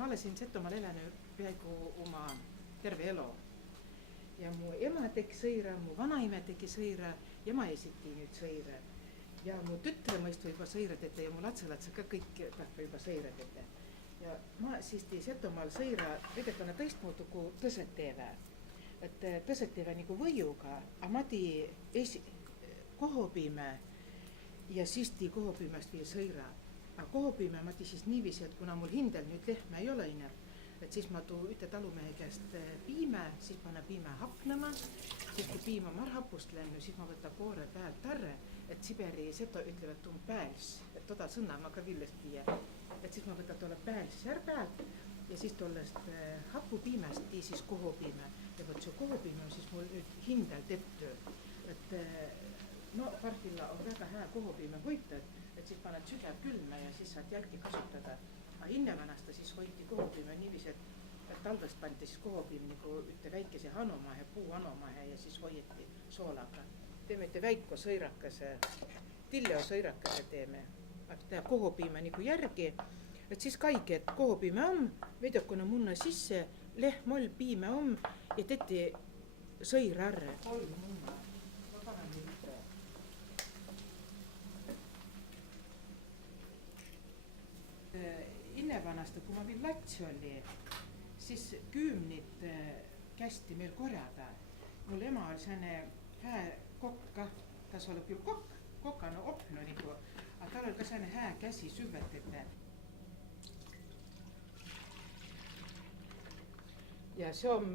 ma olen siin Setomaal elänyt peaaegu oma terve elu. Ja mu ema teki sõira, mu vanaime teki sõira ja ma esitin nüüd sõira. Ja mu tütre mõistu juba sõirad ette ja mu latselatse ka kõik pähva juba sõirad ette. Ja ma siis tii Setomaal sõira vedekana tõistmuutu kui tõset teevä. Et tõset teevä nagu võiuga, a ma tii kohopime ja siis tii kohopimest vii sõira. A kohopime ma tii siis niiviisi, et kuna mul hindel nüüd lehme ei ole ineb, et siis ma tuu üte talumehe käest piime, siis pane piime hapnema, siis kui piim on marhapust lennu, siis ma võtta koore pealt tarre, et Siberi seto ütlevad tuu pääls, et toda sõna ma ka villest viia, et siis ma võtta tolle pääls sär pealt ja siis tollest hapupiimest tii siis kohopiime ja võt see kohopiime on siis mul nüüd hindel tettu, et no parfilla on väga hää kohopiime hoita, et siis paned sügäv külme ja siis saad jälgi kasutada. A innevanasta siis hoiti kohopiime niiviisi, et talvest pandi siis kohopiim nagu ütte väikese hanomahe, puu hanomahe ja siis hoieti soolaga. Teeme ütte väiko sõirakese, tilleo sõirakese teeme, teha kohopiime nagu järgi, et siis kaigi, et kohopiime on, vedokone munna sisse, lehmoll piime on ja teti sõira arre. Kolm munna, ma panen nüüd üte. Innevanasta, kui ma veel latsi oli, siis küümnit kästi meil korjada. Mul ema oli selline hää kokk ka, tas oli küll kokano opno nagu, aga tal oli ka selline hää käsi süvetete. Ja see on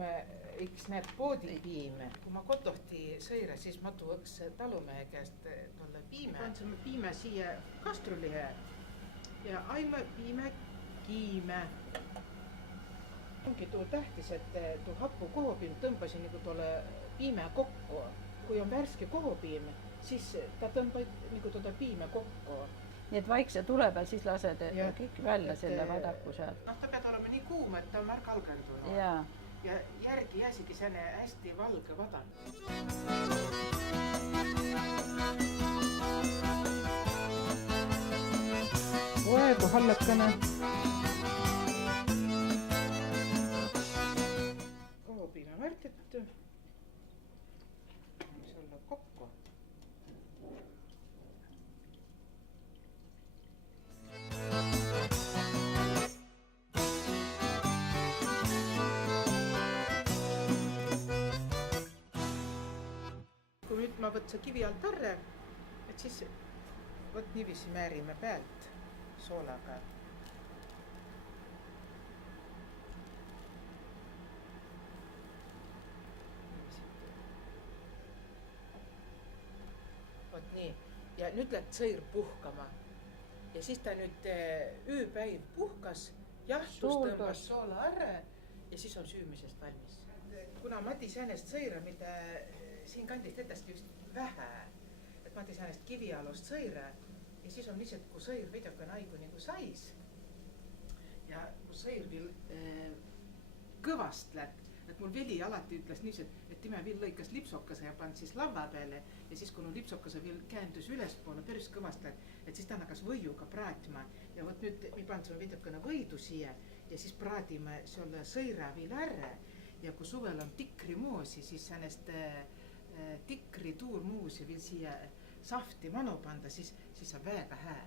üks need poodipiime. Kui ma kotohti sõira, siis ma tuu üks talumehe käest tolle piime. Pandsime piime siia kastrulihe ja aima piime kiime. Ongi tuu tähtis, et tuu hapu kohopiim tõmbasin nagu tolle piime kokku. Kui on värske kohopiim, siis ta tõmbab nagu toda piime kokku. Nii et vaikse tule peal siis lased kõik välja selle vadaku sealt. Noh, ta pead olema nii kuum, et ta on märk algendunud. Ja järgi jäsigi selline hästi valge vadan. Praegu hallakana. Kohopiime värtetu. See olla kokku. Kui nüüd ma võtsa kivi alt arre, et siis võt niiviisi määrime pealt soolaga. Vot nii. Ja nüüd läht sõir puhkama. Ja siis ta nüüd ööpäiv puhkas, jahtus tõmbas soola arre ja siis on süümisest valmis. Kuna ma tii säänest sõira, mida siin kandist etast just vähe, et ma tii säänest kivialost sõira ja siis on lihtsalt, kui sõir vedokon aigu nagu sais ja kui sõir veel kõvast läht, et mul veli alati ütles niiviisi, et time veel lõikas lipsokase ja pand siis lava peale ja siis, kui lipsokase veel käändus ülespoole päris kõvast läht, et siis ta hakkas võiuga praatima ja võt nüüd me pandsime vedokone võidu siia ja siis praadime selle sõira veel ärre ja kui suvel on tikri moosi, siis säänest tikri tuurmuusi veel siia safti manu panda, siis on väga hää.